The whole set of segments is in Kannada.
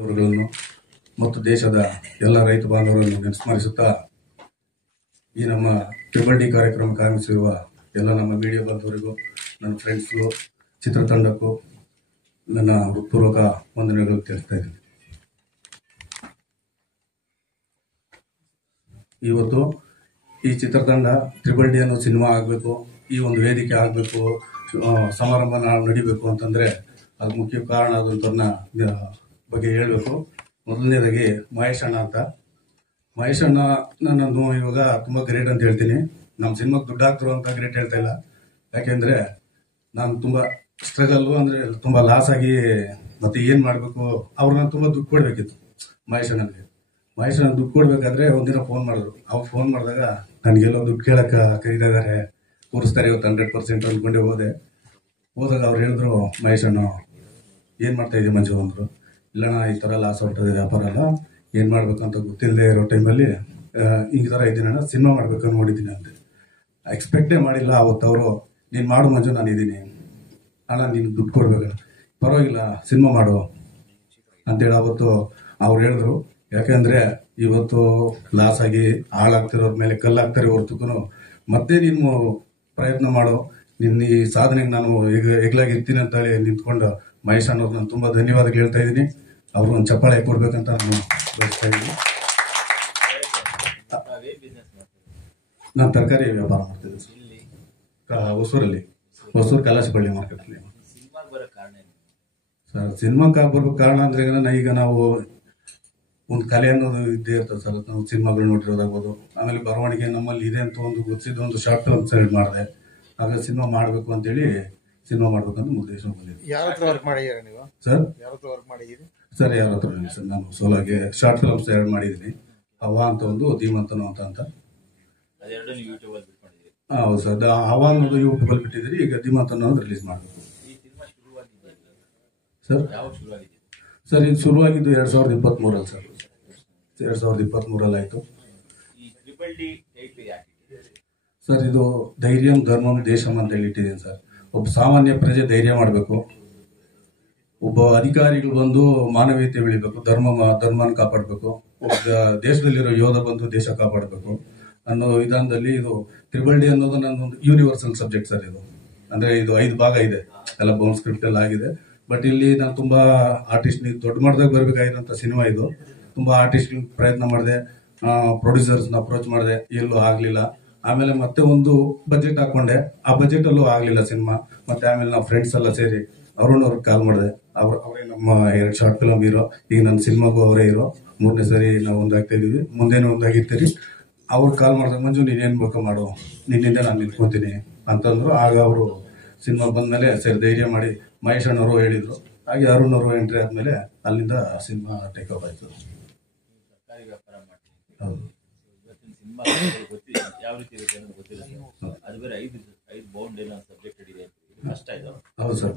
ಅವರುಗಳನ್ನು ಮತ್ತು ದೇಶದ ಎಲ್ಲ ರೈತ ಬಾಂಧವರನ್ನು ಸ್ಮರಿಸುತ್ತಾ ಈ ನಮ್ಮ ಟ್ರಿಬಲ್ ಡಿ ಕಾರ್ಯಕ್ರಮಕ್ಕೆ ಆಗಮಿಸಿರುವ ಎಲ್ಲ ನಮ್ಮ ಮೀಡಿಯಾ ಬಾಂಧವರಿಗೂ, ನನ್ನ ಫ್ರೆಂಡ್ಸ್ಗೂ, ಚಿತ್ರತಂಡಕ್ಕೂ ನನ್ನ ಹೃತ್ಪೂರ್ವಕ ವಂದನೆಗಳು ತಿಳಿಸ್ತಾ ಇದ್ದೀನಿ. ಇವತ್ತು ಈ ಚಿತ್ರತಂಡ ಟ್ರಿಬಲ್ ಡಿ ಅನ್ನೋ ಸಿನಿಮಾ ಆಗಬೇಕು, ಈ ಒಂದು ವೇದಿಕೆ ಆಗಬೇಕು, ಸಮಾರಂಭ ನಡಿಬೇಕು ಅಂತಂದರೆ ಅದು ಮುಖ್ಯ ಕಾರಣ ಆದಂಥವ್ರನ್ನ ಬಗ್ಗೆ ಹೇಳಬೇಕು. ಮೊದಲನೇದಾಗಿ ಮಹೇಶ್ ಅಣ್ಣ ಅಂತ. ಮಹೇಶ್ ಅಣ್ಣ ನನ್ನನ್ನು ಇವಾಗ ತುಂಬ ಗ್ರೇಟ್ ಅಂತ ಹೇಳ್ತೀನಿ. ನಮ್ಮ ಸಿನಿಮಾಗೆ ದುಡ್ಡು ಹಾಕ್ತರು ಅಂತ ಗ್ರೇಟ್ ಹೇಳ್ತಾ ಇಲ್ಲ. ಯಾಕೆಂದರೆ ನಾನು ತುಂಬ ಸ್ಟ್ರಗಲ್ಲು, ಅಂದರೆ ತುಂಬ ಲಾಸ್ ಆಗಿ ಮತ್ತೆ ಏನು ಮಾಡಬೇಕು, ಅವ್ರನ್ನ ತುಂಬ ದುಡ್ಡು ಕೊಡಬೇಕಿತ್ತು. ಮಹೇಶ್ ಅಣ್ಣನಿಗೆ ದುಡ್ಡು ಕೊಡಬೇಕಾದ್ರೆ ಒಂದಿನ ಫೋನ್ ಮಾಡಿದ್ರು. ಅವ್ರು ಫೋನ್ ಮಾಡಿದಾಗ ನನಗೆಲ್ಲೋ ದುಡ್ಡು ಕೇಳಕ್ಕೆ ಕರೀತಿದ್ದಾರೆ, ಕೂರಿಸ್ತಾರೆ ಇವತ್ತು 100% ಅಂದ್ಕೊಂಡೆ ಹೋದಾಗ ಅವ್ರು ಹೇಳಿದ್ರು, ಮಹೇಶ್ ಅಣ್ಣ ಏನು ಮಾಡ್ತಾ ಇದ್ದೀವಿ ಮಂಜು ಅಂದರು. ಇಲ್ಲಣ್ಣ ಈ ಥರ ಲಾಸ್ ಹೊರಟದೆ, ವ್ಯಾಪಾರ ಅಲ್ಲ, ಏನು ಮಾಡ್ಬೇಕಂತ ಗೊತ್ತಿಲ್ಲದೆ ಇರೋ ಟೈಮಲ್ಲಿ ಈ ಥರ ಇದ್ದೀನಣ್ಣ, ಸಿನಿಮಾ ಮಾಡ್ಬೇಕಂತ ನೋಡಿದ್ದೀನಿ ಅಂತ. ಎಕ್ಸ್ಪೆಕ್ಟೇ ಮಾಡಿಲ್ಲ ಅವತ್ತು ಅವರು. ನೀನು ಮಾಡು ಮಂಜು, ನಾನು ಇದ್ದೀನಿ ಅಣ್ಣ, ನೀನು ದುಡ್ಡು ಕೊಡ್ಬೇಕಣ್ಣ, ಪರವಾಗಿಲ್ಲ ಸಿನಿಮಾ ಮಾಡು ಅಂತೇಳಿ ಅವತ್ತು ಅವ್ರು ಹೇಳಿದ್ರು. ಯಾಕೆಂದರೆ ಇವತ್ತು ಲಾಸ್ ಆಗಿ ಹಾಳಾಗ್ತಿರೋರ ಮೇಲೆ ಕಲ್ಲಾಗ್ತಾರೆ ಹೊರತುಕು ಮತ್ತೆ ನೀನು ಪ್ರಯತ್ನ ಮಾಡು, ನಿನ್ನ ಈ ಸಾಧನೆಗೆ ನಾನು ಹೆಗ್ಲಾಗಿರ್ತೀನಿ ಅಂತ ಹೇಳಿ ನಿಂತ್ಕೊಂಡು ಮಹೇಶ್ ಅನ್ನೋದು ನಾನು ತುಂಬ ಧನ್ಯವಾದಗಳು ಹೇಳ್ತಾ ಇದ್ದೀನಿ. ಅವ್ರು ಒಂದು ಚಪ್ಪಾಳೆ ಕೊಡ್ಬೇಕಂತ ನಾನು ಬಯಸ್ತಾ ಇದ್ದೀನಿ. ನಾನು ತರಕಾರಿ ವ್ಯಾಪಾರ ಮಾಡ್ತಿದ್ದೆ ಹೊಸೂರು ಕಲಾಶಪಳ್ಳಿ ಮಾರ್ಕೆಟಲ್ಲಿ. ಸರ್ ಸಿನಿಮಾಕ್ಕೆ ಬರ್ಬೇಕು ಕಾರಣ ಅಂದರೆ ಈಗ ನಾವು ಒಂದು ಕಲೆ ಅನ್ನೋದು ಇದ್ದೇ ಇರ್ತದೆ ಸರ್. ನಾವು ಸಿನಿಮಾಗಳು ನೋಡಿರೋದಾಗ್ಬೋದು, ಆಮೇಲೆ ಬರವಣಿಗೆ ನಮ್ಮಲ್ಲಿ ಇದೆ ಅಂತ ಒಂದು ಗೊತ್ತಿದ್ದು ಒಂದು ಶಾರ್ಟ್ ಫಿಲ್ಮ್ ಸೆಲೆಕ್ಟ್ ಮಾಡಿದೆ. ಆಗ ಸಿನಿಮಾ ಮಾಡಬೇಕು ಅಂತೇಳಿ ಸಿನಿಮಾ ಮಾಡ್ಬೇಕಂತ ಉದ್ದೇಶ ಬಂದಿದೆ. ಯಾರ ಹತ್ರ ವರ್ಕ್ ಮಾಡಿದ್ದೀರಾ ನೀವು ಸರ್? ಯಾರ ಹತ್ರ ವರ್ಕ್ ಮಾಡಿದ್ದೀರಿ ಸರ್? ಯಾರ ಹತ್ರ ಇಲ್ಲ ಸರ್, ನಾನು ಸೋಲಾಗೆ ಶಾರ್ಟ್ ಫಿಲ್ಮ್ಸ್ ಎರಡು ಮಾಡಿದ್ದೀನಿ. ಅವ್ವ ಅಂತ ಒಂದು, ಧೀಮಂತನು ಅಂತ. ಹೌದು ಸರ್, ಅವ್ವ ಅನ್ನೋದು ಯೂಟ್ಯೂಬಲ್ಲಿ ಬಿಟ್ಟಿದ್ದೀರಿ. ಈಗ ಧೀಮಂತನು ಅನ್ನೋದು ರಿಲೀಸ್ ಮಾಡಬೇಕು ಸರ್. ಸರ್ ಇದು ಶುರುವಾಗಿದ್ದು 2023 ಸರ್. 2023 ಆಯಿತು ಸರ್. ಇದು ಧೈರ್ಯಂ ಧರ್ಮಂ ದೇಶಂ ಅಂತ ಹೇಳಿ ಇಟ್ಟಿದ್ದೀನಿ ಸರ್. ಒಬ್ಬ ಸಾಮಾನ್ಯ ಪ್ರಜೆ ಧೈರ್ಯ ಮಾಡಬೇಕು, ಒಬ್ಬ ಅಧಿಕಾರಿಗಳು ಬಂದು ಮಾನವೀಯತೆ ಬೆಳಿಬೇಕು, ಧರ್ಮನ ಕಾಪಾಡಬೇಕು, ಒಬ್ಬ ದೇಶದಲ್ಲಿರೋ ಯೋಧ ಬಂದು ದೇಶ ಕಾಪಾಡಬೇಕು ಅನ್ನೋ ವಿಧಾನದಲ್ಲಿ ಇದು ಟ್ರಿಬಲ್ ಡಿ ಅನ್ನೋದು ನನ್ನೊಂದು ಯೂನಿವರ್ಸಲ್ ಸಬ್ಜೆಕ್ಟ್ ಸರ್. ಇದು ಅಂದರೆ ಇದು 5 ಭಾಗ ಇದೆ, ಎಲ್ಲ ಬೌಂಡ್ ಸ್ಕ್ರಿಪ್ಟ್ ಎಲ್ಲ ಆಗಿದೆ. ಬಟ್ ಇಲ್ಲಿ ನಾನು ತುಂಬ ಆರ್ಟಿಸ್ಟ್ ದೊಡ್ಡ ಮಟ್ಟದಾಗ ಬರಬೇಕಾಗಿರೋಂಥ ಸಿನಿಮಾ ಇದು. ತುಂಬ ಆರ್ಟಿಸ್ಟ್ ಪ್ರಯತ್ನ ಮಾಡಿದೆ, ಪ್ರೊಡ್ಯೂಸರ್ಸ್ನ ಅಪ್ರೋಚ್ ಮಾಡಿದೆ, ಎಲ್ಲೂ ಆಗಲಿಲ್ಲ. ಆಮೇಲೆ ಮತ್ತೆ ಒಂದು ಬಜೆಟ್ ಹಾಕೊಂಡೆ, ಆ ಬಜೆಟಲ್ಲೂ ಆಗಲಿಲ್ಲ ಸಿನಿಮಾ. ಮತ್ತೆ ಆಮೇಲೆ ನಾವು ಫ್ರೆಂಡ್ಸ್ ಎಲ್ಲ ಸೇರಿ ಅರುಣ್ ಅವ್ರಿಗೆ ಕಾಲ್ ಮಾಡಿದೆ. ಅವರೇ ನಮ್ಮ 2 ಶಾರ್ಟ್ ಫಿಲ್ಮ್ ಹೀರೋ, ಈಗ ನನ್ನ ಸಿನಿಮಾಗೂ ಅವರೇ ಹೀರೋ. 3ನೇ ಸರಿ ನಾವು ಒಂದಾಗ್ತಾ ಇದೀವಿ, ಮುಂದೇನು ಒಂದಾಗಿರ್ತೀರಿ. ಅವ್ರು ಕಾಲ್ ಮಾಡಿದಾಗ ಮಂಜು ನೀನೇನು ಬೇಕೋ ಮಾಡು, ನಿನ್ನಿಂದ ನಾನು ನಿಂತ್ಕೊತೀನಿ ಅಂತಂದ್ರು. ಆಗ ಅವರು ಸಿನಿಮಾ ಬಂದಮೇಲೆ ಸರಿ ಧೈರ್ಯ ಮಾಡಿ ಮಹೇಶ್ ಅಣ್ಣವರು ಹೇಳಿದ್ರು. ಹಾಗೆ ಅರುಣ್ ಅವರು ಎಂಟ್ರಿ ಆದಮೇಲೆ ಅಲ್ಲಿಂದ ಸಿನಿಮಾ ಟೇಕ್ ಆಫ್ ಆಯಿತು. ಹೌದು ಹೌದು ಸರ್.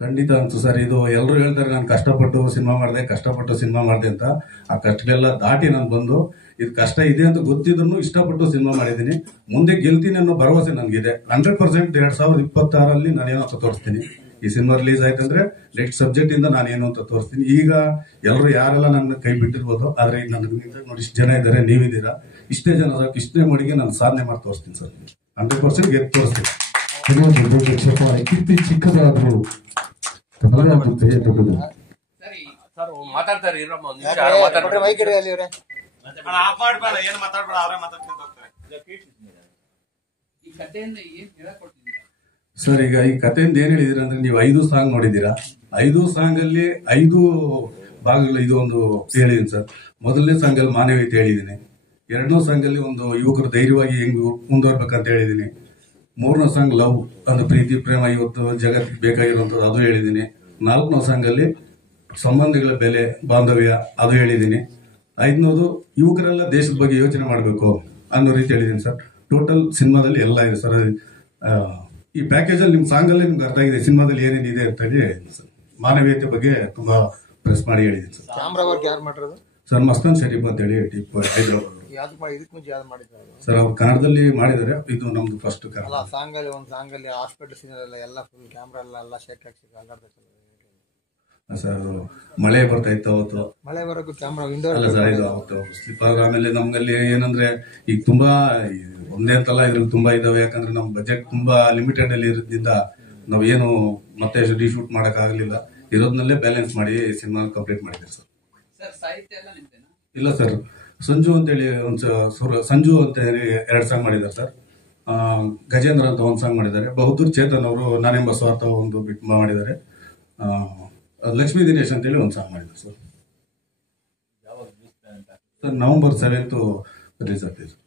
ಖಂಡಿತ ಅಂತು ಸರ್. ಇದು ಎಲ್ಲರೂ ಹೇಳ್ತಾರೆ ನಾನು ಕಷ್ಟಪಟ್ಟು ಸಿನಿಮಾ ಮಾಡಿದೆ ಅಂತ. ಆ ಕಷ್ಟಗಳೆಲ್ಲ ದಾಟಿ ನಾನು ಬಂದು ಇದು ಕಷ್ಟ ಇದೆ ಅಂತ ಗೊತ್ತಿದ್ರು ಇಷ್ಟಪಟ್ಟು ಸಿನಿಮಾ ಮಾಡಿದ್ದೀನಿ. ಮುಂದೆ ಗೆಲ್ತೀನಿ ಅನ್ನೋ ಭರವಸೆ ನನಗಿದೆ. 100% 2026 ನಾನೇನೋ ಅಂತ ತೋರಿಸ್ತೀನಿ. ಈ ಸಿನಿಮಾ ರಿಲೀಸ್ ಆಯ್ತಂದ್ರೆ ನೆಕ್ಸ್ಟ್ ಸಬ್ಜೆಕ್ಟ್ ಇಂದ ನಾನೇನು ಅಂತ ತೋರಿಸ್ತೀನಿ. ಈಗ ಎಲ್ಲರೂ ಯಾರೆಲ್ಲ ನನ್ನ ಕೈ ಬಿಟ್ಟಿರ್ಬೋದು, ಆದ್ರೆ ಈಗ ನನಗೆ ನೋಡಿ ಇಷ್ಟು ಜನ ಇದ್ದಾರೆ, ನೀವಿದ್ದೀರಾ, ಇಷ್ಟೇ ಜನ ಸಾಕು. ಇಷ್ಟೇ ಮಡಿಗೆ ನಾನು ಸಾಧನೆ ಮಾಡಿ ತೋರಿಸ್ತೀನಿ ಸರ್. 100% ಗೆದ್ದು ತೋರಿಸ್ತೀನಿ. ಕೀರ್ತಿ ಚಿಕ್ಕದಾದ್ರು ದೊಡ್ಡದು. ಸರ್ ಈಗ ಈ ಕಥೆಯಿಂದ ಏನ್ ಹೇಳಿದಿರ ಅಂದ್ರೆ, ನೀವು 5 ಸಾಂಗ್ ನೋಡಿದೀರಾ. 5 ಸಾಂಗ್ ಅಲ್ಲಿ 5 ಭಾಗಗಳು ಇದು ಒಂದು ಹೇಳಿದೀನಿ ಸರ್. ಮೊದಲನೇ ಸಾಂಗ್ ಅಲ್ಲಿ ಮಾನವೀಯತೆ ಹೇಳಿದೀನಿ. 2ನೇ ಸಾಂಗ್ ಅಲ್ಲಿ ಒಂದು ಯುವಕರು ಧೈರ್ಯವಾಗಿ ಹೆಂಗ್ ಮುಂದುವರ್ಬೇಕಂತ ಹೇಳಿದೀನಿ. 3ನೇ ಸಾಂಗ್ ಲವ್, ಅಂದ್ರೆ ಪ್ರೀತಿ ಪ್ರೇಮ ಇವತ್ತು ಜಗತ್ತಿಗೆ ಬೇಕಾಗಿರುವಂತದ್ದು, ಅದು ಹೇಳಿದೀನಿ. 4ನೇ ಸಾಂಗ್ ಅಲ್ಲಿ ಸಂಬಂಧಗಳ ಬೆಲೆ ಬಾಂಧವ್ಯ, ಅದು ಹೇಳಿದೀನಿ. 5ನೇದು ಯುವಕರೆಲ್ಲ ದೇಶದ ಬಗ್ಗೆ ಯೋಚನೆ ಮಾಡಬೇಕು ಅನ್ನೋ ರೀತಿ ಹೇಳಿದೀನಿ ಸರ್. ಟೋಟಲ್ ಸಿನಿಮಾದಲ್ಲಿ ಎಲ್ಲ ಇದೆ ಸರ್. ಈ ಪ್ಯಾಕೇಜ್ ಅಲ್ಲಿ ನಿಮ್ ಸಾಂಗ್ ಅಲ್ಲಿ ನಿಮ್ಗೆ ಅರ್ಥ ಆಗಿದೆ ಸಿನಿಮಾದಲ್ಲಿ ಏನೇನಿದೆ ಅಂತ ಹೇಳಿ ಸರ್. ಮಾನವೀಯತೆ ಬಗ್ಗೆ ತುಂಬಾ ಪ್ರೆಸ್ ಮಾಡಿ ಹೇಳಿದೀನಿ ಸರ್. ಕ್ಯಾಮ್ರಾ ವರ್ಕ್ ಯಾರು ಮಾಡಿರೋದು ಸರ್? ಮಸ್ತಾನ್ ಶರೀಫ್ ಅಂತ ಹೇಳಿ ಹೈದರಾಬಾದ್. ಯಾವ್ದು ಮಾಡಿ ಇದಕ್ಕೆ ಮುಂಚೆ ಯಾವ್ದು ಮಾಡಿದ್ರು ಸರ್ ಅವ್ರು ಕನ್ನಡದಲ್ಲಿ ಮಾಡಿದ್ದಾರೆ, ಇದು ನಮ್ದು ಫಸ್ಟ್ ಕನ್ನಡ. ಅಲ್ಲ ಒಂದು ಸಾಂಗಲ್ಲಿ ಹಾಸ್ಪಿಟಲ್ ಸೀನ್ ಎಲ್ಲ ಫುಲ್ ಕ್ಯಾಮ್ರಾ ಎಲ್ಲ ಶೇಕ್ ಹಾಕ್ಸಿದ್ರು ಅಲ್ಲಾಡ್ಬೇಕು ಸರ್. ಮಳೆ ಬರ್ತಾ ಇತ್ತು ಅವತ್ತು, ಮಳೆ ಬರೋಕ್ಕೂ ಕ್ಯಾಮ್ರಾ ಇಂಡೋರ್ ಅಲ್ಲ ಸರ್ ಇದು ಅವತ್ತು ಸ್ಲಿಪ್ ಆಗ. ಆಮೇಲೆ ನಮ್ಗಲ್ಲಿ ಏನಂದ್ರೆ ಈಗ ತುಂಬಾ ಒಂದೇ ಅಂತಲ್ಲ, ಇದ್ರಲ್ಲಿ ತುಂಬಾ ಇದಾವೆ. ಯಾಕಂದ್ರೆ ನಮ್ ಬಜೆಟ್ ತುಂಬಾ ಲಿಮಿಟೆಡ್ ಅಲ್ಲಿ ಇರೋದ್ರಿಂದ ನಾವೇನು ಮತ್ತೆ ರೀಶೂಟ್ ಮಾಡಕ್ ಆಗ್ಲಿಲ್ಲ. ಇರೋದ್ನಲ್ಲೇ ಬ್ಯಾಲೆನ್ಸ್ ಮಾಡಿ ಸಿನಿಮಾ ಕಂಪ್ಲೀಟ್ ಮಾಡಿದ್ದೀವಿ ಸರ್. ಇಲ್ಲ ಸರ್, ಸಂಜು ಅಂತೇಳಿ ಸಂಜು ಅಂತ ಹೇಳಿ 2 ಸಾಂಗ್ ಮಾಡಿದ್ದಾರೆ ಸರ್. ಗಜೇಂದ್ರ ಅಂತ 1 ಸಾಂಗ್ ಮಾಡಿದ್ದಾರೆ. ಬಹುದೂರ್ ಚೇತನ್ ಅವರು ನಾನೆಂಬ ಸ್ವಾರ್ಥ ಒಂದು ಬಿಟ್ ಮಾಡಿದ್ದಾರೆ. ಲಕ್ಷ್ಮೀ ದಿನೇಶ್ ಅಂತೇಳಿ 1 ಸಾಂಗ್ ಮಾಡಿದ್ದಾರೆ ಸರ್. ಸರ್ ನವೆಂಬರ್ 7 ರಿಲೀಸ್ ಆಗ್ತಿದೆ ಸರ್.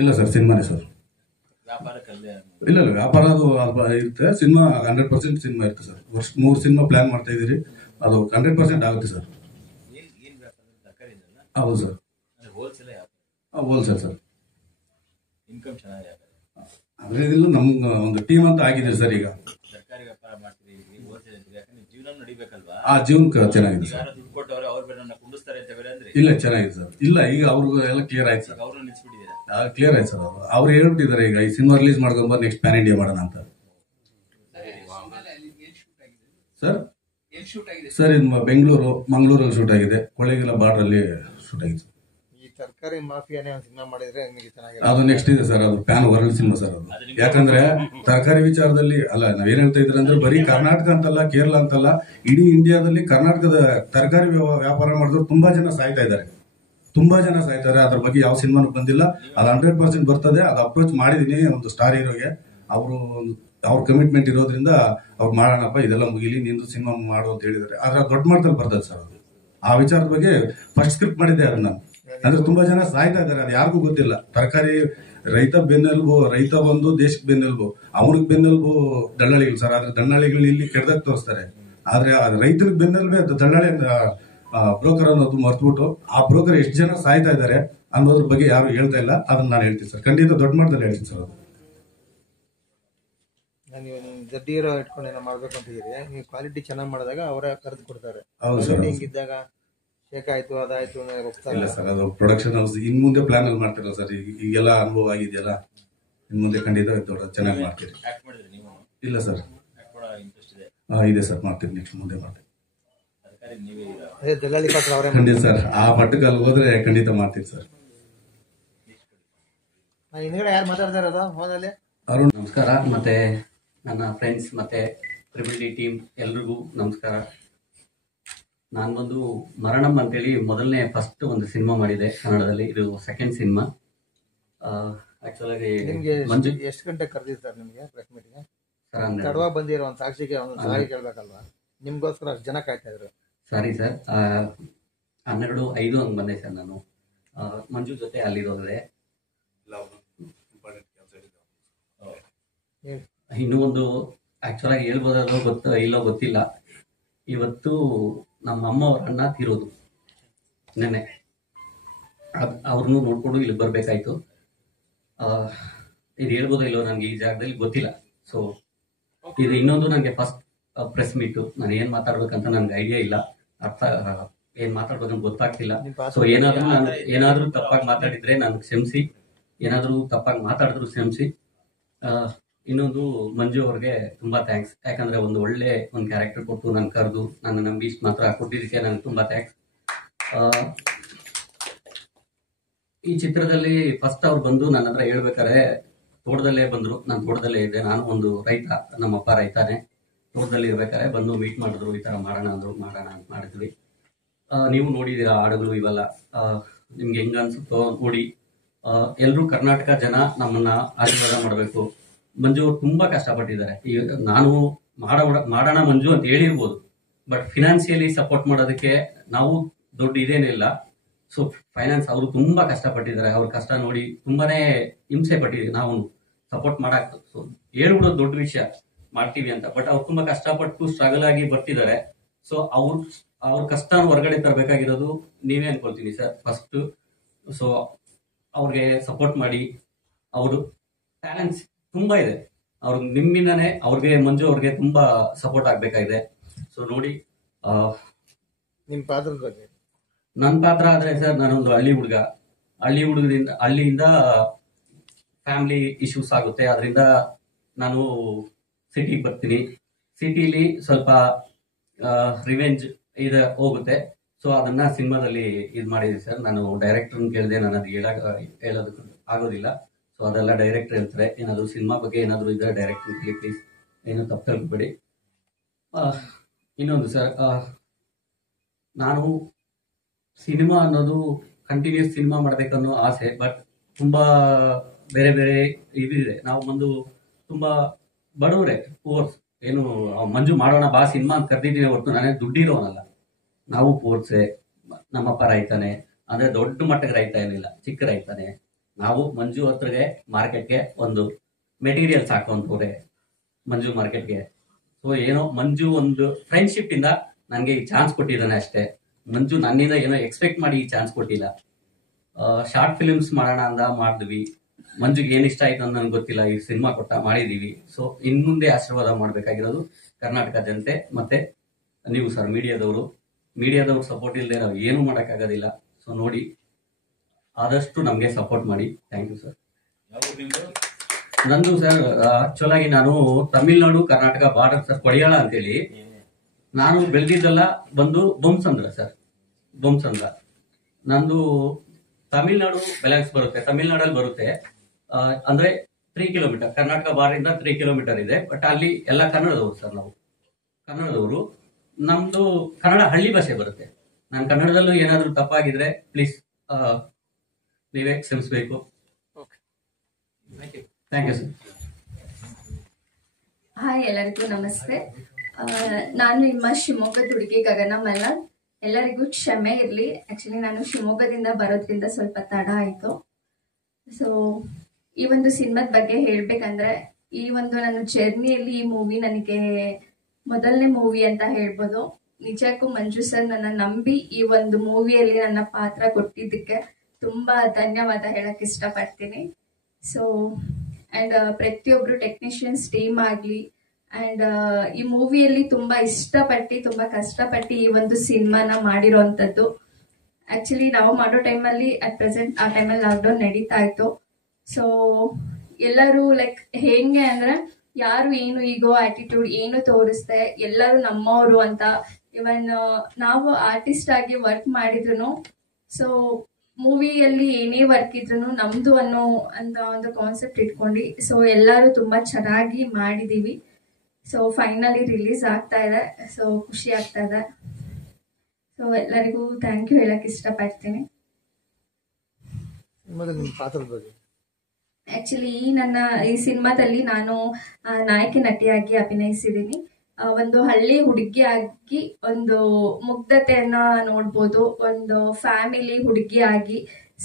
ಇಲ್ಲ ಸರ್, ಸಿನಿಮಾನೇ ಸರ್. ಇಲ್ಲ ವ್ಯಾಪಾರ ಅದು ಇರುತ್ತೆ. ಸಿನಿಮಾ 100% ಸಿನಿಮಾ ಇರುತ್ತೆ ಸರ್. 3 ಸಿನಿಮಾ ಪ್ಲಾನ್ ಮಾಡ್ತಾ ಇದೀರಿ, ಅದು 100% ಆಗುತ್ತೆ ಸರ್. ಹೌದು ಸರ್, ಹೋಲ್ಸೇಲ್ ಸರ್. ಅದೇ ಇದಿಲ್ಲ, ನಮ್ಗೆ ಒಂದು ಟೀಮ್ ಅಂತ ಆಗಿದೆ ಸರ್. ಈಗ ಆ ಜೀವನ ಚೆನ್ನಾಗಿದೆ ಸರ್. ಇಲ್ಲ ಚೆನ್ನಾಗಿದೆ ಸರ್. ಇಲ್ಲ ಈಗ ಅವ್ರಿಗೂ ಎಲ್ಲ ಕ್ಲಿಯರ್ ಆಯ್ತು ಸರ್. ಕ್ಲಿಯರ್ ಆಯ್ತು ಸರ್. ಅವ್ರು ಹೇಳ್ಬಿಟ್ಟಿದ್ದಾರೆ ಈಗ ಈ ಸಿನಿಮಾ ರಿಲೀಸ್ ಮಾಡ್ಕೊಂಡ್ಬಾರ ನೆಕ್ಸ್ಟ್ ಪ್ಯಾನ್ ಇಂಡಿಯಾ ಮಾಡೋಣ ಅಂತ ಸರ್. ಸರ್ ಇದು ಬೆಂಗಳೂರು ಮಂಗಳೂರಲ್ಲಿ ಶೂಟ್ ಆಗಿದೆ. ಕೊಳ್ಳೇಗಾಲ ಬಾರ್ಡರ್ ಅಲ್ಲಿ ಶೂಟ್ ಆಗಿದೆ. ಈ ತರಕಾರಿ ಮಾಫಿಯಾನೇ ಒಂದು ಸಿನಿಮಾ ಮಾಡಿದ್ರೆ ನಿಮಗೆ ಚೆನ್ನಾಗಿ ಅದು ನೆಕ್ಸ್ಟ್ ಇದೆ ಸರ್. ಅದು ಪ್ಯಾನ್ ವರ್ಲ್ಡ್ ಸಿನಿಮಾ ಸರ್ ಅದು. ಯಾಕಂದ್ರೆ ತರಕಾರಿ ವಿಚಾರದಲ್ಲಿ ಅಲ್ಲ, ನಾವೇನ್ ಹೇಳ್ತಾ ಇದ್ರೆ ಅಂದ್ರೆ ಬರೀ ಕರ್ನಾಟಕ ಅಂತಲ್ಲ, ಕೇರಳ ಅಂತಲ್ಲ, ಇಡೀ ಇಂಡಿಯಾದಲ್ಲಿ ಕರ್ನಾಟಕದ ತರಕಾರಿ ವ್ಯಾಪಾರ ಮಾಡಿದ್ರು ತುಂಬಾ ಜನ ಸಾಯ್ತಾ ಇದ್ದಾರೆ. ಅದ್ರ ಬಗ್ಗೆ ಯಾವ ಸಿನಿಮಾನು ಬಂದಿಲ್ಲ. ಅದು 100% ಬರ್ತದೆ. ಅದು ಅಪ್ರೋಚ್ ಮಾಡಿದೀನಿ ಒಂದು ಸ್ಟಾರ್ ಹೀರೋಗೆ. ಅವ್ರ ಕಮಿಟ್ಮೆಂಟ್ ಇರೋದ್ರಿಂದ ಅವ್ರು ಮಾಡೋಣಪ್ಪ, ಇದೆಲ್ಲ ಮುಗಿಲಿ, ನಿಂದು ಸಿನಿಮಾ ಮಾಡು ಅಂತ ಹೇಳಿದ್ದಾರೆ. ಆದ್ರೆ ದೊಡ್ಡ ಮಟ್ಟದಲ್ಲಿ ಬರ್ತದೆ ಸರ್ ಅದು. ಆ ವಿಚಾರದ ಬಗ್ಗೆ ಫಸ್ಟ್ ಸ್ಕ್ರಿಪ್ಟ್ ಮಾಡಿದ್ದೆ ಅದನ್ನ. ಅಂದ್ರೆ ತುಂಬಾ ಜನ ಸಾಯ್ತಾ ಇದ್ದಾರೆ, ಅದು ಯಾರಿಗೂ ಗೊತ್ತಿಲ್ಲ. ತರಕಾರಿ ರೈತ ಬೆನ್ನೆಲುಬು, ರೈತ ಬಂದು ದೇಶಕ್ಕೆ ಬೆನ್ನೆಲುಬು, ಅವನಿಗೆ ಬೆನ್ನೆಲುಬು ದಳ್ಳಾಳಿಗಳು ಸರ್. ಆದ್ರೆ ದಳ್ಳಾಳಿಗಳು ಇಲ್ಲಿ ಕೆಡ್ದಾಗ ತೋರಿಸ್ತಾರೆ. ಆದ್ರೆ ರೈತನಿಗೆ ಬೆನ್ನೆಲುಬೆ ದಳ್ಳಾಳಿ ಬ್ರೋಕರ್ ಅನ್ನೋದು ಮರ್ತ್ಬಿಟ್ಟು ಆ ಬ್ರೋಕರ್ ಎಷ್ಟು ಜನ ಸಾಯ್ತಾ ಇದ್ದಾರೆ ಅನ್ನೋದ್ರ ಬಗ್ಗೆ ಯಾರು ಹೇಳ್ತಾ ಇಲ್ಲ. ಅದನ್ನ ನಾನು ಹೇಳ್ತೀನಿ ಸರ್, ಖಂಡಿತ ದೊಡ್ಡ ಮಟ್ಟದಲ್ಲಿ ಹೇಳ್ತೀನಿ ಸರ್. ಅದು ನೀವು ದೊಡ್ಡ ಹೀರೋ ಇಟ್ಕೊಂಡು ಏನೋ ಮಾಡ್ಬೇಕು ಅಂತಿದ್ದೀರಿ. ನೀವು ಕ್ವಾಲಿಟಿ ಚೆನ್ನಾಗಿ ಮಾಡಿದಾಗ ಅವರೇ ಕರೆದು ಕೊಡ್ತಾರೆ. ಹೌದು ಸರ್. ಹಿಂಗಿದ್ದಾಗ ಶೇಕ್ ಆಯ್ತು ಅದಾಯ್ತು ಇಲ್ಲ ಸರ್, ಅದು ಪ್ರೊಡಕ್ಷನ್ ಹೌಸ್ ಇನ್ ಮುಂದೆ ಪ್ಲಾನ್ ಅಲ್ಲಿ ಮಾಡ್ತಿರೋ ಸರ್. ಈಗೆಲ್ಲ ಅನುಭವ ಆಗಿದೆಯಲ್ಲ, ಇನ್ ಮುಂದೆ ಖಂಡಿತ ದೊಡ್ಡ ಚೆನ್ನಾಗಿ ಮಾಡ್ತೀರಿ. ಇಲ್ಲ ಸರ್, ಇದೆ ಸರ್, ಮಾಡ್ತೀರಿ. ನೆಕ್ಸ್ಟ್ ಮುಂದೆ ಮಾಡ್ತೀರಿ ಖಂಡಿತ ಸರ್. ಆ ಮಟ್ಟಕ್ಕೆ ಅಲ್ಲಿ ಹೋದ್ರೆ ಖಂಡಿತ ಮಾಡ್ತೀರಿ ಸರ್. ಯಾರು ಮಾತಾಡ್ತಾ ಇರೋದು ಫೋನಲ್ಲಿ? ಅರುಣ್ ನಮಸ್ಕಾರ. ಮತ್ತೆ ನನ್ನ ಫ್ರೆಂಡ್ಸ್ ಮತ್ತೆ ಟ್ರಿಬಲ್ ಡಿ ಟೀಮ್ ಎಲ್ರಿಗೂ ನಮಸ್ಕಾರ. ನಾನು ಬಂದು ಮರಣಂ ಅಂತೇಳಿ ಮೊದಲನೇ ಫಸ್ಟ್ ಒಂದು ಸಿನಿಮಾ ಮಾಡಿದೆ ಕನ್ನಡದಲ್ಲಿ. ಇದು ಸೆಕೆಂಡ್ ಸಿನಿಮಾ. ಆಕ್ಚುಲ್ ಆಗಿ ಮಂಜು ಎಷ್ಟು ಗಂಟೆ ಕರೆದಿರ್ತಾರೆ ನಿಮ್ಗೆ ಪ್ರೆಸ್ ಮೀಟ್ಗೆ? ತಡವಾ ಬಂದಿರೋ ಒಂದು ಸಾಕ್ಷಿಗೆ ಒಂದು ಸಾರಿ ಕೇಳ್ಬೇಕಲ್ವಾ? ನಿಮ್ಗೋಸ್ಕರ ಅಷ್ಟು ಜನ ಕಾಯ್ತಾ ಇದ್ರು. ಸಾರಿ ಸರ್, 12:05 ಹಂಗೆ ಬಂದೆ ಸರ್. ನಾನು ಮಂಜು ಜೊತೆ ಅಲ್ಲಿರೋದೆ. ಇನ್ನೂ ಒಂದು ಆಕ್ಚುಲ್ ಆಗಿ ಹೇಳ್ಬೋದಾದ್ರು ಇಲ್ಲೋ ಗೊತ್ತಿಲ್ಲ. ಇವತ್ತು ನಮ್ಮ ಅಮ್ಮ ಅವ್ರ ಅಣ್ಣ ತೀರೋದು ನೆನ್ನೆ. ಅವ್ರನ್ನೂ ನೋಡ್ಕೊಂಡು ಇಲ್ಲಿ ಬರ್ಬೇಕಾಯ್ತು. ಇದು ಹೇಳ್ಬೋದೋ ಇಲ್ಲೋ ನನಗೆ ಈ ಜಾಗದಲ್ಲಿ ಗೊತ್ತಿಲ್ಲ. ಸೊ ಇದು ಇನ್ನೊಂದು ನನಗೆ ಫಸ್ಟ್ ಪ್ರೆಸ್ ಮೀಟು. ನಾನು ಏನ್ ಮಾತಾಡ್ಬೇಕಂತ ನನ್ಗೆ ಐಡಿಯಾ ಇಲ್ಲ. ಏನ್ ಮಾತಾಡ್ಬೇಕಂತ ಗೊತ್ತಾಗ್ತಿಲ್ಲ. ಸೊ ಏನಾದ್ರೂ ತಪ್ಪಾಗಿ ಮಾತಾಡಿದ್ರೆ ನನ್ಗೆ ಕ್ಷಮಿಸಿ, ಏನಾದ್ರೂ ತಪ್ಪಾಗಿ ಮಾತಾಡಿದ್ರು ಕ್ಷಮಿಸಿ. ಇನ್ನೊಂದು ಮಂಜು ಅವ್ರಿಗೆ ತುಂಬಾ ಥ್ಯಾಂಕ್ಸ್. ಯಾಕಂದ್ರೆ ಒಂದು ಒಳ್ಳೆ ಒಂದು ಕ್ಯಾರೆಕ್ಟರ್ ಕೊಟ್ಟು ನನ್ ಕರೆದು ನನ್ನ ನಂಬಿ ಇಷ್ಟು ಮಾತ್ರ ಕೊಟ್ಟಿದ್ದಕ್ಕೆ ನನಗೆ ತುಂಬಾ ಥ್ಯಾಂಕ್ಸ್. ಈ ಚಿತ್ರದಲ್ಲಿ ಫಸ್ಟ್ ಅವ್ರು ಬಂದು ನನ್ನ ಹತ್ರ ಹೇಳ್ಬೇಕಾರೆ ತೋಟದಲ್ಲೇ ಬಂದ್ರು. ನಾನು ತೋಟದಲ್ಲೇ ಇದ್ದೆ. ನಾನು ಒಂದು ರೈತ, ನಮ್ಮಪ್ಪ ರೈತಾನೆ. ತೋಟದಲ್ಲಿ ಇರ್ಬೇಕಾದ್ರೆ ಬಂದು ಮೀಟ್ ಮಾಡಿದ್ರು. ಈ ತರ ಮಾಡೋಣ ಅಂದ್ರು, ಮಾಡೋಣ ಅಂತ ಮಾಡಿದ್ವಿ. ನೀವು ನೋಡಿದೀರಾ ಹಾಡುಗಳು ಇವೆಲ್ಲ. ನಿಮ್ಗೆ ಹೆಂಗ ಅನ್ಸುತ್ತೋ ನೋಡಿ. ಎಲ್ರು ಕರ್ನಾಟಕ ಜನ ನಮ್ಮನ್ನ ಆಶೀರ್ವಾದ ಮಾಡಬೇಕು. ಮಂಜು ಅವ್ರು ತುಂಬಾ ಕಷ್ಟಪಟ್ಟಿದ್ದಾರೆ. ನಾನು ಮಾಡೋಣ ಮಂಜು ಅಂತ ಹೇಳಿರ್ಬೋದು, ಬಟ್ ಫಿನಾನ್ಸಿಯಲಿ ಸಪೋರ್ಟ್ ಮಾಡೋದಕ್ಕೆ ನಾವು ದೊಡ್ಡ ಇದೇನಿಲ್ಲ. ಸೊ ಫೈನಾನ್ಸ್ ಅವರು ತುಂಬಾ ಕಷ್ಟಪಟ್ಟಿದ್ದಾರೆ. ಅವ್ರ ಕಷ್ಟ ನೋಡಿ ತುಂಬಾನೇ ಹಿಂಸೆ ಪಟ್ಟಿದ್ವಿ. ನಾವು ಸಪೋರ್ಟ್ ಮಾಡಕ್ ಸೊ ಹೇಳ್ಬಿಡೋದು ದೊಡ್ಡ ವಿಷಯ, ಮಾಡ್ತೀವಿ ಅಂತ. ಬಟ್ ಅವ್ರು ತುಂಬಾ ಕಷ್ಟಪಟ್ಟು ಸ್ಟ್ರಗಲ್ ಆಗಿ ಬರ್ತಿದ್ದಾರೆ. ಸೊ ಅವ್ರ ಕಷ್ಟ ಹೊರಗಡೆ ತರಬೇಕಾಗಿರೋದು ನೀವೇ ಅನ್ಕೊಳ್ತೀನಿ ಸರ್ ಫಸ್ಟ್. ಸೊ ಅವ್ರಿಗೆ ಸಪೋರ್ಟ್ ಮಾಡಿ. ಅವರು ಟ್ಯಾಲೆಂಟ್ಸ್ ತುಂಬಾ ಇದೆ. ನಿಮ್ಮಿಂದಾನೆ ಅವ್ರಿಗೆ, ಮಂಜು ಅವ್ರಿಗೆ ತುಂಬಾ ಸಪೋರ್ಟ್ ಆಗ್ಬೇಕಾಗಿದೆ. ಸೊ ನೋಡಿ, ನಿಮ್ಮ ಪಾತ್ರದ ಬಗ್ಗೆ. ನನ್ನ ಪಾತ್ರ ಆದ್ರೆ ಸರ್, ನಾನೊಂದು ಹಳ್ಳಿಯಿಂದ ಫ್ಯಾಮಿಲಿ ಇಶ್ಯೂಸ್ ಆಗುತ್ತೆ. ಅದರಿಂದ ನಾನು ಸಿಟಿಗೆ ಬರ್ತೀನಿ. ಸಿಟಿಲಿ ಸ್ವಲ್ಪ ರಿವೆಂಜ್ ಇದು ಹೋಗುತ್ತೆ. ಸೊ ಅದನ್ನ ಸಿನಿಮಾದಲ್ಲಿ ಇದು ಮಾಡಿದ್ದೀನಿ ಸರ್. ನಾನು ಡೈರೆಕ್ಟರ್ನ ಕೇಳಿದೆ, ನಾನು ಅದು ಹೇಳೋದಕ್ಕೆ ಆಗೋದಿಲ್ಲ. ಸೊ ಅದೆಲ್ಲ ಡೈರೆಕ್ಟರ್ ಹೇಳ್ತಾರೆ. ಏನಾದರೂ ಸಿನಿಮಾ ಬಗ್ಗೆ ಏನಾದರೂ ಇದ್ರೆ ಡೈರೆಕ್ಟರ್ ಕೇಳಿ ಪ್ಲೀಸ್, ಏನು ತಪ್ಪು ತಿಳ್ಕೊಬೇಡಿ. ಇನ್ನೊಂದು ಸರ್, ನಾನು ಸಿನಿಮಾ ಅನ್ನೋದು ಕಂಟಿನ್ಯೂಸ್ ಸಿನಿಮಾ ಮಾಡ್ಬೇಕನ್ನೋ ಆಸೆ. ಬಟ್ ತುಂಬಾ ಬೇರೆ ಬೇರೆ ಇದಿದೆ. ನಾವು ಒಂದು ತುಂಬಾ ಬಡವರೇ, ಪೋರ್ಸ್. ಏನು ಮಂಜು ಮಾಡೋಣ ಬಾ ಸಿನಿಮಾ ಅಂತ ಕರೆದಿದ್ದೀನಿ ಹೊರತು ನಾನೇ ದುಡ್ಡಿರೋನಲ್ಲ. ನಾವು ಪೋರ್ಸೆ. ನಮ್ಮಪ್ಪ ರೈತಾನೆ, ಅಂದ್ರೆ ದೊಡ್ಡ ಮಟ್ಟಕ್ಕೆ ರೈತ ಏನಿಲ್ಲ, ಚಿಕ್ಕ ರೈತಾನೆ. ನಾವು ಮಂಜು ಹತ್ರಗೆ ಮಾರ್ಕೆಟ್ಗೆ ಒಂದು ಮೆಟೀರಿಯಲ್ಸ್ ಹಾಕೊಂತವ್ರೆ ಮಂಜು ಮಾರ್ಕೆಟ್ಗೆ. ಸೊ ಏನೋ ಮಂಜು ಒಂದು ಫ್ರೆಂಡ್ಶಿಪ್ ಇಂದ ನನಗೆ ಈ ಚಾನ್ಸ್ ಕೊಟ್ಟಿದ್ದಾನೆ ಅಷ್ಟೇ. ಮಂಜು ನನ್ನಿಂದ ಏನೋ ಎಕ್ಸ್ಪೆಕ್ಟ್ ಮಾಡಿ ಈ ಚಾನ್ಸ್ ಕೊಟ್ಟಿಲ್ಲ. ಶಾರ್ಟ್ ಫಿಲ್ಮ್ಸ್ ಮಾಡೋಣ ಅಂದ ಮಾಡಿದ್ವಿ. ಮಂಜುಗೆ ಏನ್ ಇಷ್ಟ ಆಯ್ತು ಅಂತ ನನ್ಗೆ ಗೊತ್ತಿಲ್ಲ. ಈ ಸಿನಿಮಾ ಮಾಡಿದೀವಿ. ಸೊ ಇನ್ ಮುಂದೆ ಆಶೀರ್ವಾದ ಮಾಡ್ಬೇಕಾಗಿರೋದು ಕರ್ನಾಟಕ ಜನತೆ ಮತ್ತೆ ನೀವು ಸರ್, ಮೀಡಿಯಾದವ್ರು ಸಪೋರ್ಟ್ ಇಲ್ಲದೆ ನಾವು ಏನು ಮಾಡೋಕ್ಕಾಗೋದಿಲ್ಲ. ಸೊ ನೋಡಿ, ಆದಷ್ಟು ನಮಗೆ ಸಪೋರ್ಟ್ ಮಾಡಿ. Thank you sir. ನಂದು ಸರ್ ಆಕ್ಚುಲ್ ಆಗಿ ನಾನು ತಮಿಳ್ನಾಡು ಕರ್ನಾಟಕ ಬಾರ್ಡರ್ ಸರ್, ಕೊಡಿಯಾಳ ಅಂತೇಳಿ. ನಾನು ಬೆಳೆದಿದ್ದೆಲ್ಲ ಬಂದು ಬೊಮ್ಸಂದ್ರ ಸರ್, ಬೊಮ್ಸಂದ್ರ. ನಂದು ತಮಿಳ್ನಾಡು ಬೆಲಾಂಗ್ಸ್ ಬರುತ್ತೆ, ತಮಿಳ್ನಾಡಲ್ಲಿ ಬರುತ್ತೆ. ಅಂದ್ರೆ 3 ಕಿಲೋಮೀಟರ್ ಕರ್ನಾಟಕ ಬಾರ್ಡರ್ ಇಂದ 3 ಕಿಲೋಮೀಟರ್ ಇದೆ. ಬಟ್ ಅಲ್ಲಿ ಎಲ್ಲ ಕನ್ನಡದವರು ಸರ್, ನಾವು ಕನ್ನಡದವರು. ನಮ್ದು ಕನ್ನಡ ಹಳ್ಳಿ ಭಾಷೆ ಬರುತ್ತೆ. ನಾನು ಕನ್ನಡದಲ್ಲೂ ಏನಾದರೂ ತಪ್ಪಾಗಿದ್ರೆ ಪ್ಲೀಸ್ ನೀವೇ ಕ್ಷಮಿಸಬೇಕು. Thank you sir. ಹಾಯ್, ಎಲ್ಲರಿಗೂ ನಮಸ್ತೆ. ನಾನು ನಿಮ್ಮ ಶಿವಮೊಗ್ಗದ ಹುಡುಗಿ ಗಗನ ಮಲ್ನಾಡ್. ಎಲ್ಲರಿಗೂ ಕ್ಷಮೆ ಇರಲಿ. ಆಕ್ಚುಲಿ ನಾನು ಶಿವಮೊಗ್ಗದಿಂದ ಬರೋದ್ರಿಂದ ಸ್ವಲ್ಪ ತಡ ಆಯಿತು. ಸೊ ಈ ಒಂದು ಸಿನಿಮಾದ ಬಗ್ಗೆ ಹೇಳ್ಬೇಕಂದ್ರೆ, ಈ ಒಂದು ನನ್ನ ಜರ್ನಿಯಲ್ಲಿ ಈ ಮೂವಿ ನನಗೆ ಮೊದಲನೇ ಮೂವಿ ಅಂತ ಹೇಳ್ಬೋದು. ನಿಜಕ್ಕೂ ಮಂಜು ಸರ್ ನನ್ನ ನಂಬಿ ಈ ಒಂದು ಮೂವಿಯಲ್ಲಿ ನನ್ನ ಪಾತ್ರ ಕೊಟ್ಟಿದ್ದಕ್ಕೆ ತುಂಬಾ ಧನ್ಯವಾದ ಹೇಳಕ್ ಇಷ್ಟಪಡ್ತೀನಿ. ಸೊ ಅಂಡ್ ಪ್ರತಿಯೊಬ್ರು ಟೆಕ್ನಿಷಿಯನ್ಸ್ ಟೀಮ್ ಆಗಲಿ ಅಂಡ್ ಈ ಮೂವಿಯಲ್ಲಿ ತುಂಬಾ ಇಷ್ಟಪಟ್ಟು ತುಂಬಾ ಕಷ್ಟಪಟ್ಟು ಈ ಒಂದು ಸಿನಿಮಾನ ಮಾಡಿರೋಂಥದ್ದು. ಆಕ್ಚುಲಿ ನಾವು ಮಾಡೋ ಟೈಮಲ್ಲಿ ಅಟ್ ಪ್ರೆಸೆಂಟ್ ಆ ಟೈಮಲ್ಲಿ ಲಾಕ್ಡೌನ್ ನಡೀತಾ ಇತ್ತು. ಸೊ ಎಲ್ಲರೂ ಲೈಕ್ ಹೆಂಗೆ ಅಂದ್ರೆ, ಯಾರು ಏನು ಈಗೋ ಆಟಿಟ್ಯೂಡ್ ಏನು ತೋರಿಸ್ದೆ, ಎಲ್ಲರೂ ನಮ್ಮವರು ಅಂತ. ಇವನ್ ನಾವು ಆರ್ಟಿಸ್ಟ್ ಆಗಿ ವರ್ಕ್ ಮಾಡಿದ್ರು, ಸೊ ಮೂವಿಯಲ್ಲಿ ಏನೇ ವರ್ಕ್ ಇದ್ರು ನಮ್ದು ಅಂತ ಒಂದು ಕಾನ್ಸೆಪ್ಟ್ ಇಟ್ಕೊಂಡು ಸೊ ಎಲ್ಲರೂ ತುಂಬಾ ಚೆನ್ನಾಗಿ ಮಾಡಿದೀವಿ. ಸೊ ಫೈನಲಿ ರಿಲೀಸ್ ಆಗ್ತಾ ಇದೆ. ಸೊ ಖುಷಿ ಆಗ್ತಾ ಇದೆ. ಸೊ ಎಲ್ಲರಿಗೂ ಥ್ಯಾಂಕ್ ಯು ಹೇಳಕ್ ಇಷ್ಟಪಡ್ತೀನಿ. ಆಕ್ಚುಲಿ ಈ ಸಿನಿಮಾದಲ್ಲಿ ನಾನು ನಾಯಕಿ ನಟಿಯಾಗಿ ಅಭಿನಯಿಸಿದ್ದೀನಿ. ಒಂದು ಹಳ್ಳಿ ಹುಡುಗಿಯಾಗಿ ಒಂದು ಮುಗ್ಧತೆಯನ್ನ ನೋಡ್ಬೋದು. ಒಂದು ಫ್ಯಾಮಿಲಿ ಹುಡುಗಿಯಾಗಿ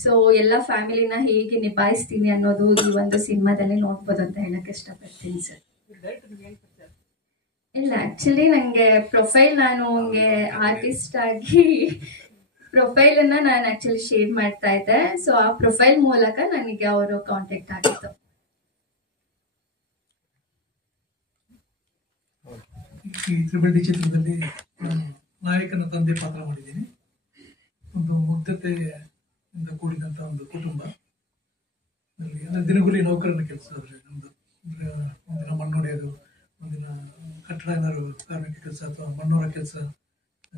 ಸೊ ಎಲ್ಲ ಫ್ಯಾಮಿಲಿನ ಹೇಗೆ ನಿಭಾಯಿಸ್ತೀನಿ ಅನ್ನೋದು ಈ ಒಂದು ಸಿನಿಮಾದಲ್ಲಿ ನೋಡ್ಬೋದು ಅಂತ ಹೇಳಕ್ ಇಷ್ಟಪಡ್ತೀನಿ ಸರ್. ಇಲ್ಲ, ಆಕ್ಚುಲಿ ನಂಗೆ ಪ್ರೊಫೈಲ್, ನಾನು ಹಂಗೆ ಆರ್ಟಿಸ್ಟ್ ಆಗಿ ಪ್ರೊಫೈಲ್ ಅನ್ನ ನಾನು ಆಕ್ಚುಲಿ ಶೇರ್ ಮಾಡ್ತಾ ಇದ್ದೆ. ಸೊ ಆ ಪ್ರೊಫೈಲ್ ಮೂಲಕ ನನಗೆ ಅವರು ಕಾಂಟ್ಯಾಕ್ಟ್ ಆಗಿತ್ತು. ಈ ತ್ರಿಬಲ್ ಡಿ ಚಿತ್ರದಲ್ಲಿ ನಾನು ನಾಯಕನ ತಂದೆ ಪಾತ್ರ ಮಾಡಿದ್ದೀನಿ. ಒಂದು ಮುಗ್ಧತೆಯಿಂದ ಕೂಡಿದಂಥ ಒಂದು ಕುಟುಂಬ. ಅಂದರೆ ದಿನಗೂಲಿ ನೌಕರನ ಕೆಲಸ. ನಮ್ಮದು ಒಂದಿನ ಮಣ್ಣು ಹೊಡೆಯೋದು, ಒಂದಿನ ಕಟ್ಟಡ ಏನಾದ್ರು ಕಾರ್ಮಿಕ ಕೆಲಸ ಅಥವಾ ಮಣ್ಣೋರ ಕೆಲಸ,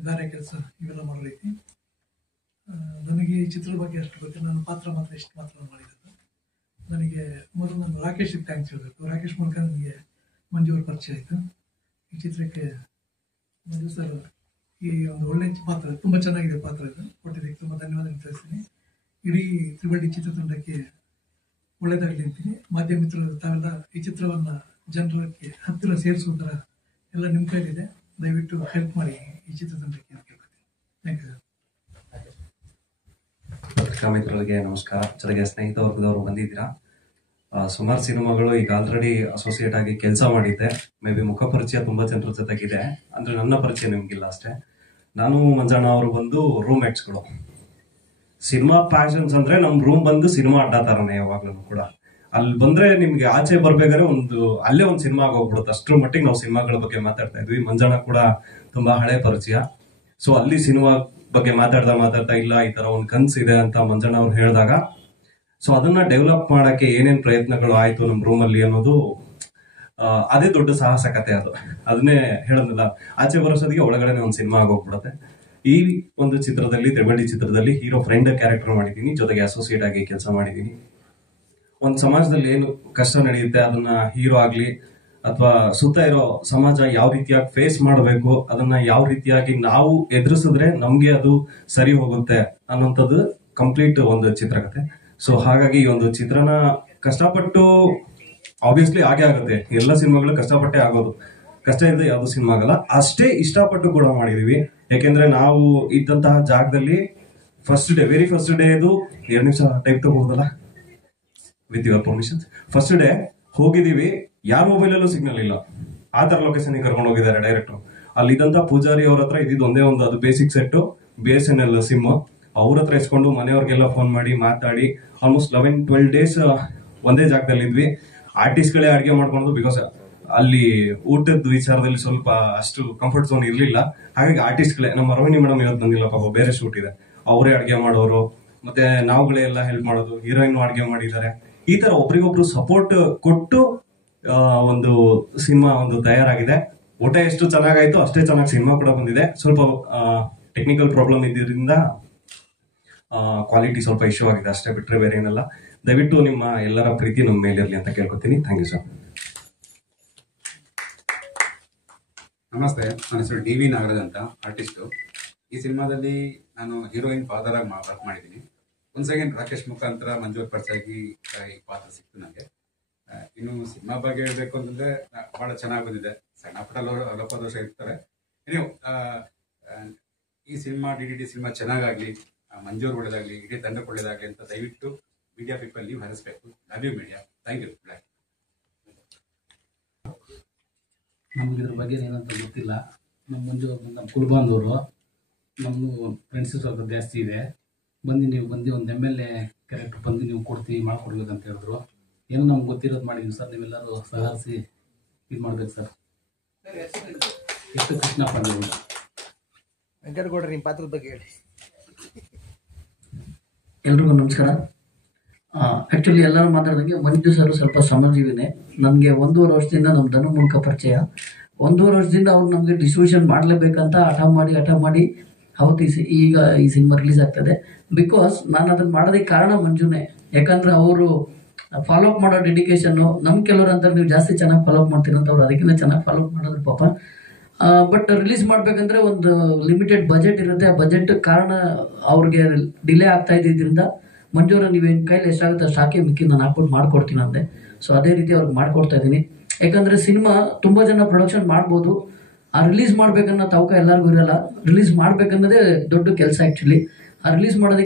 ಗಾರೆ ಕೆಲಸ, ಇವೆಲ್ಲ ಮಾಡೋ ರೀತಿ. ನನಗೆ ಈ ಚಿತ್ರದ ಬಗ್ಗೆ ಅಷ್ಟು ಗೊತ್ತಿಲ್ಲ. ನಾನು ಪಾತ್ರ ಮಾತ್ರ ಎಷ್ಟು ಮಾತ್ರ ಮಾಡಿದ್ದು. ನನಗೆ ಮೊದಲು ನಾನು ರಾಕೇಶಿಗೆ ಥ್ಯಾಂಕ್ಸ್ ಹೇಳಬೇಕು. ರಾಕೇಶ್ ಮೂಲಕ ನನಗೆ ಮಂಜು ಅವ್ರ ಪರಿಚಯ ಆಯಿತು. ಈ ಚಿತ್ರಕ್ಕೆ ಮಂಜು ಸರ್ ಈ ಒಂದು ಒಳ್ಳೆ ಪಾತ್ರ, ತುಂಬ ಚೆನ್ನಾಗಿದೆ ಪಾತ್ರ ಇದು, ಕೊಟ್ಟಿದ್ದಕ್ಕೆ ತುಂಬ ಧನ್ಯವಾದ ತಿಳಿಸ್ತೀನಿ. ಇಡೀ ತ್ರಿಬಲ್ ಡಿ ಚಿತ್ರತಂಡಕ್ಕೆ ಒಳ್ಳೆಯದಾಗಲಿ ಅಂತೀನಿ. ಮಾಧ್ಯಮ ಮಿತ್ರರು ತಾವೆಲ್ಲ ಈ ಚಿತ್ರವನ್ನು ಜನರಿಗೆ ಹತ್ತಿರ ಸೇರಿಸುವುದರ ಎಲ್ಲ ನಿಮ್ಮ ಕೈಲಿದೆ. ದಯವಿಟ್ಟು ಹೆಲ್ಪ್ ಮಾಡಿ ಈ ಚಿತ್ರತಂಡಕ್ಕೆ ಅಂತ ಕೇಳ್ಕೊತೀನಿ. Thank you sir. ಪತ್ರಿಕಾ ಮಿತ್ರರಿಗೆ ನಮಸ್ಕಾರ. ಜೊತೆಗೆ ಸ್ನೇಹಿತ ವರ್ಗದವರು ಬಂದಿದ್ದೀರಾ. ಸುಮಾರು ಸಿನಿಮಾಗಳು ಈಗ ಆಲ್ರೆಡಿ ಅಸೋಸಿಯೇಟ್ ಆಗಿ ಕೆಲಸ ಮಾಡಿದ್ದೆ. ಮೇ ಬಿ ಮುಖ ಪರಿಚಯ ತುಂಬಾ ಜನರ ಜೊತೆಗಿದೆ, ಅಂದ್ರೆ ನನ್ನ ಪರಿಚಯ ನಿಮ್ಗಿಲ್ಲ ಅಷ್ಟೇ. ನಾನು ಮಂಜಣ್ಣ ಅವರು ಬಂದು ರೂಮ್ ಮೇಟ್ಸ್ಗಳು. ಸಿನಿಮಾ ಪ್ಯಾಷನ್ಸ್ ಅಂದ್ರೆ ನಮ್ ರೂಮ್ ಬಂದು ಸಿನಿಮಾ ಅಡ್ಡ ತರನೇ ಯಾವಾಗ್ಲೂ ಕೂಡ. ಅಲ್ಲಿ ಬಂದ್ರೆ ನಿಮ್ಗೆ ಆಚೆ ಬರ್ಬೇಕಾದ್ರೆ ಅಲ್ಲೇ ಒಂದು ಸಿನಿಮಾ ಆಗೋಗ್ಬಿಡುತ್ತೆ. ಅಷ್ಟ್ರ ಮಟ್ಟಿಗೆ ನಾವು ಸಿನಿಮಾಗಳ ಬಗ್ಗೆ ಮಾತಾಡ್ತಾ ಇದ್ವಿ. ಮಂಜಣ್ಣ ಕೂಡ ತುಂಬಾ ಹಳೆ ಪರಿಚಯ. ಸೊ ಅಲ್ಲಿ ಸಿನಿಮಾ ಬಗ್ಗೆ ಮಾತಾಡ್ತಾ ಇಲ್ಲ ಈ ತರ ಒಂದು ಕನ್ಸ್ ಇದೆ ಅಂತ ಮಂಜಣ್ಣ ಅವ್ರು ಹೇಳಿದಾಗ, ಸೊ ಅದನ್ನ ಡೆವಲಪ್ ಮಾಡಕ್ಕೆ ಏನೇನ್ ಪ್ರಯತ್ನಗಳು ಆಯ್ತು ನಮ್ಮ ರೂಮಲ್ಲಿ ಅನ್ನೋದು ಅದೇ ದೊಡ್ಡ ಸಾಹಸ ಕತೆ. ಅದನ್ನೇ ಹೇಳೋದಿಲ್ಲ, ಆಚೆ ಬರೋಸೋದಿಗೆ ಒಳಗಡೆ ಒಂದು ಸಿನಿಮಾ ಆಗೋಗ್ಬಿಡುತ್ತೆ. ಈ ಒಂದು ಚಿತ್ರದಲ್ಲಿ, ತ್ರಿಬಲ್ ಚಿತ್ರದಲ್ಲಿ ಹೀರೋ ಫ್ರೆಂಡ್ ಕ್ಯಾರೆಕ್ಟರ್ ಮಾಡಿದ್ದೀನಿ, ಜೊತೆಗೆ ಅಸೋಸಿಯೇಟ್ ಆಗಿ ಕೆಲಸ ಮಾಡಿದ್ದೀನಿ. ಒಂದು ಸಮಾಜದಲ್ಲಿ ಏನು ಕಷ್ಟ ನಡೆಯುತ್ತೆ ಅದನ್ನ ಹೀರೋ ಆಗ್ಲಿ ಅಥವಾ ಸುತ್ತ ಇರೋ ಸಮಾಜ ಯಾವ ರೀತಿಯಾಗಿ ಫೇಸ್ ಮಾಡಬೇಕು, ಅದನ್ನ ಯಾವ ರೀತಿಯಾಗಿ ನಾವು ಎದುರಿಸಿದ್ರೆ ನಮ್ಗೆ ಅದು ಸರಿ ಹೋಗುತ್ತೆ ಅನ್ನೋಂಥದ್ದು ಕಂಪ್ಲೀಟ್ ಒಂದು ಚಿತ್ರಕಥೆ. ಸೊ ಹಾಗಾಗಿ ಈ ಒಂದು ಚಿತ್ರನ ಕಷ್ಟಪಟ್ಟು, ಆಬ್ವಿಯಸ್ಲಿ ಆಗೇ ಆಗುತ್ತೆ, ಎಲ್ಲ ಸಿನಿಮಾಗಳು ಕಷ್ಟಪಟ್ಟೆ ಆಗೋದು, ಕಷ್ಟ ಇಲ್ಲದೆ ಯಾವ್ದು ಸಿನಿಮಾ ಆಗಲ್ಲ. ಅಷ್ಟೇ ಇಷ್ಟಪಟ್ಟು ಕೂಡ ಮಾಡಿದೀವಿ. ಯಾಕೆಂದ್ರೆ ನಾವು ಇದ್ದಂತಹ ಜಾಗದಲ್ಲಿ ವೆರಿ ಫಸ್ಟ್ ಡೇ ಇದು 2 ನಿಮಿಷ ಟೈಪ್ ತಗೋಬೋದಲ್ಲ with your permission. First day ಹೋಗಿದೀವಿ, ಯಾರ ಮೊಬೈಲಲ್ಲೂ ಸಿಗ್ನಲ್ ಇಲ್ಲ, ಆ ತರ ಲೊಕೇಶನ್ ಕರ್ಕೊಂಡು ಹೋಗಿದ್ದಾರೆ ಡೈರೆಕ್ಟರ್. ಅಲ್ಲಿದ್ದಂತ ಪೂಜಾರಿ ಅವ್ರ ಹತ್ರ ಇದ್ದಿದ್ದು ಒಂದೇ ಒಂದು, ಅದು ಬೇಸಿಕ್ ಸೆಟ್ BSNL ಸಿಮ್, ಅವ್ರ ಹತ್ರ ಇಸ್ಕೊಂಡು ಮನೆಯವ್ರಿಗೆಲ್ಲ ಫೋನ್ ಮಾಡಿ ಮಾತಾಡಿ ಆಲ್ಮೋಸ್ಟ್ 11-12 ಡೇಸ್ ಒಂದೇ ಜಾಗದಲ್ಲಿ ಇದ್ವಿ. ಆರ್ಟಿಸ್ಟ್ಗಳೇ ಅಡಿಗೆ ಮಾಡ್ಕೊಂಡು, ಬಿಕಾಸ್ ಅಲ್ಲಿ ಊಟದ ವಿಚಾರದಲ್ಲಿ ಸ್ವಲ್ಪ ಅಷ್ಟು ಕಂಫರ್ಟ್ ಝೋನ್ ಇರ್ಲಿಲ್ಲ. ಹಾಗಾಗಿ ಆರ್ಟಿಸ್ಟ್ಗಳೇ, ನಮ್ಮ ರೋಹಿಣಿ ಮೇಡಮ್ ಇವತ್ತು ಬಂದಿಲ್ಲ ಪಾಪ, ಬೇರೆ ಶೂಟ್ ಇದೆ, ಅವರೇ ಅಡಿಗೆ ಮಾಡೋರು, ಮತ್ತೆ ನಾವುಗಳೇ ಎಲ್ಲ ಹೆಲ್ಪ್ ಮಾಡೋದು, ಹೀರೋಯಿನ್ ಅಡಿಗೆ ಮಾಡಿದ್ದಾರೆ. ಈ ತರ ಒಬ್ರಿಗೊಬ್ರು ಸಪೋರ್ಟ್ ಕೊಟ್ಟು ಒಂದು ಸಿನಿಮಾ ಒಂದು ತಯಾರಾಗಿದೆ. ಊಟ ಎಷ್ಟು ಚೆನ್ನಾಗಾಯ್ತು ಅಷ್ಟೇ ಚೆನ್ನಾಗಿ ಸಿನಿಮಾ ಕೂಡ ಬಂದಿದೆ. ಸ್ವಲ್ಪ ಟೆಕ್ನಿಕಲ್ ಪ್ರಾಬ್ಲಮ್ ಇದ್ದಿದ್ರಿಂದ ಕ್ವಾಲಿಟಿ ಸ್ವಲ್ಪ ಇಶ್ಯೂ ಆಗಿದೆ ಅಷ್ಟೇ, ಬಿಟ್ರೆ ಬೇರೆ ಏನಲ್ಲ. ದಯವಿಟ್ಟು ನಿಮ್ಮ ಎಲ್ಲರ ಪ್ರೀತಿ ನಮ್ಮ ಮೇಲಿರಲಿ ಅಂತ ಕೇಳ್ಕೊತೀನಿ. Thank you sir. ನಮಸ್ತೆ, ನನ್ನ ಹೆಸರು DV ನಾಗರಾಜ್ ಅಂತ, ಆರ್ಟಿಸ್ಟು. ಈ ಸಿನಿಮಾದಲ್ಲಿ ನಾನು ಹೀರೋಯಿನ್ ಫಾದರ್ ಆಗಿ ವರ್ಕ್ ಮಾಡಿದ್ದೀನಿ. ಒಂದು ಸೆಕೆಂಡ್ ರಾಕೇಶ್ ಮುಖಾಂತರ ಮಂಜೂರ್ ಪರ್ಸಾಗಿ ಈ ಪಾತ್ರ ಸಿಕ್ತು ನನಗೆ. ಇನ್ನು ಸಿನಿಮಾ ಬಗ್ಗೆ ಹೇಳ್ಬೇಕು ಅಂತಂದ್ರೆ ಬಹಳ ಚೆನ್ನಾಗಿ ಬಂದಿದೆ. ಸಣ್ಣ ಪುಟ್ಟ ಲೋಪದೋಷ ಇರ್ತಾರೆ. ನೀವು ಈ ಸಿನಿಮಾ DDT ಸಿನಿಮಾ ಚೆನ್ನಾಗಾಗ್ಲಿ, ಮಂಜೂರ್ ಒಳ್ಳೇದಾಗ್ಲಿ, ಇಡೀ ತಂಡಕ್ಕೆ ಒಳ್ಳೇದಾಗ್ಲಿ ಅಂತ ದಯವಿಟ್ಟು ಮೀಡಿಯಾ ಪೀಪಲ್ ನೀವು ಹರಿಸ್ಬೇಕು. Love you media. Thank you. ನಮ್ಗೆ ಇದ್ರ ಬಗ್ಗೆ ಏನಂತ ಗೊತ್ತಿಲ್ಲ. ನಮ್ಮ ಮಂಜು ನಮ್ಮ ಕುಲ್ಬಾಂದವರು, ನಮ್ಮದು ಫ್ರೆಂಡ್ಸ್ ಸ್ವಲ್ಪ ಜಾಸ್ತಿ ಇದೆ. ನೀವು ಬಂದು ಒಂದು MLA ಕ್ಯಾರೆಕ್ಟರ್ ಬಂದು ನೀವು ಮಾಡ್ಕೊಡ್ಬೇಕಂತ ಹೇಳಿದ್ರು. ಏನೋ ನಮ್ಗೆ ಗೊತ್ತಿರೋದು ಮಾಡಿದ್ವಿ ಸರ್, ನೀವೆಲ್ಲರೂ ಸಹರಿಸಿ ಇದು ಮಾಡ್ಬೇಕು ಸರ್. ಎಷ್ಟು ಕೃಷ್ಣಪ್ಪ ನೀವು ವೆಂಕಟಗೌಡ್ರ ನಿಮ್ಮ ಪಾತ್ರದ ಬಗ್ಗೆ ಹೇಳಿ. ಎಲ್ರಿಗೂ ನಮಸ್ಕಾರ. ಆ್ಯಕ್ಚುಲಿ ಎಲ್ಲರೂ ಮಾತಾಡಿದಂಗೆ ಮಂಜು ಸರ್ ಸ್ವಲ್ಪ ಶ್ರಮಜೀವಿನೇ. ನನಗೆ 1.5 ವರ್ಷದಿಂದ ನಮ್ಮ ಧನು ಮೂಲಕ ಪರಿಚಯ. 1.5 ವರ್ಷದಿಂದ ಅವ್ರು ನಮಗೆ ಡಿಸ್ಟ್ರಿಬ್ಯೂಷನ್ ಮಾಡಲೇಬೇಕಂತ ಹಠ ಮಾಡಿ ಅವತ್ತು ಈಗ ಈ ಸಿನಿಮಾ ರಿಲೀಸ್ ಆಗ್ತದೆ. ಬಿಕಾಸ್ ನಾನು ಅದನ್ನು ಮಾಡೋದಕ್ಕೆ ಕಾರಣ ಮಂಜುನೇ. ಯಾಕಂದ್ರೆ ಅವರು ಫಾಲೋಅಪ್ ಮಾಡೋ ಡೆಡಿಕೇಶನ್ನು, ನಮ್ಮ ಕೆಲವರು ಅಂತಾರೆ ನೀವು ಜಾಸ್ತಿ ಚೆನ್ನಾಗಿ ಫಾಲೋಅಪ್ ಮಾಡ್ತೀರ ಅಂತ, ಅವ್ರು ಅದಕ್ಕಿಂತ ಚೆನ್ನಾಗಿ ಫಾಲೋಅಪ್ ಮಾಡೋದು ಪಾಪ. ಬಟ್ ರಿಲೀಸ್ ಮಾಡ್ಬೇಕಂದ್ರೆ ಒಂದು ಲಿಮಿಟೆಡ್ ಬಜೆಟ್ ಇರುತ್ತೆ. ಆ ಬಜೆಟ್ ಕಾರಣ ಅವ್ರಿಗೆ ಡಿಲೇ ಆಗ್ತಾ ಇದ್ದಿದ್ದರಿಂದ ಮಂಜೂರ ನೀವೇನು ಕೈಲಿ ಎಷ್ಟಾಗುತ್ತೆ ಅಷ್ಟು ಹಾಕಿ ಮಿಕ್ಕಿ ನಾನು ಹಾಕ್ಬಿಟ್ಟು ಮಾಡ್ಕೊಡ್ತೀನಿ ಅಂದೆ. ಸೊ ಅದೇ ರೀತಿ ಅವ್ರಿಗೆ ಮಾಡ್ಕೊಡ್ತಾ ಇದ್ದೀನಿ. ಯಾಕಂದ್ರೆ ಸಿನಿಮಾ ತುಂಬ ಜನ ಪ್ರೊಡಕ್ಷನ್ ಮಾಡ್ಬೋದು, ಆ ರಿಲೀಸ್ ಮಾಡ್ಬೇಕನ್ನೋ ತವಕ ಎಲ್ಲರಿಗೂ ಇರಲ್ಲ. ರಿಲೀಸ್ ಮಾಡ್ಬೇಕನ್ನೋದೇ ದೊಡ್ಡ ಕೆಲಸ ಆ್ಯಕ್ಚುಲಿ. ಆ ರಿಲೀಸ್ ಮಾಡೋದಕ್ಕೆ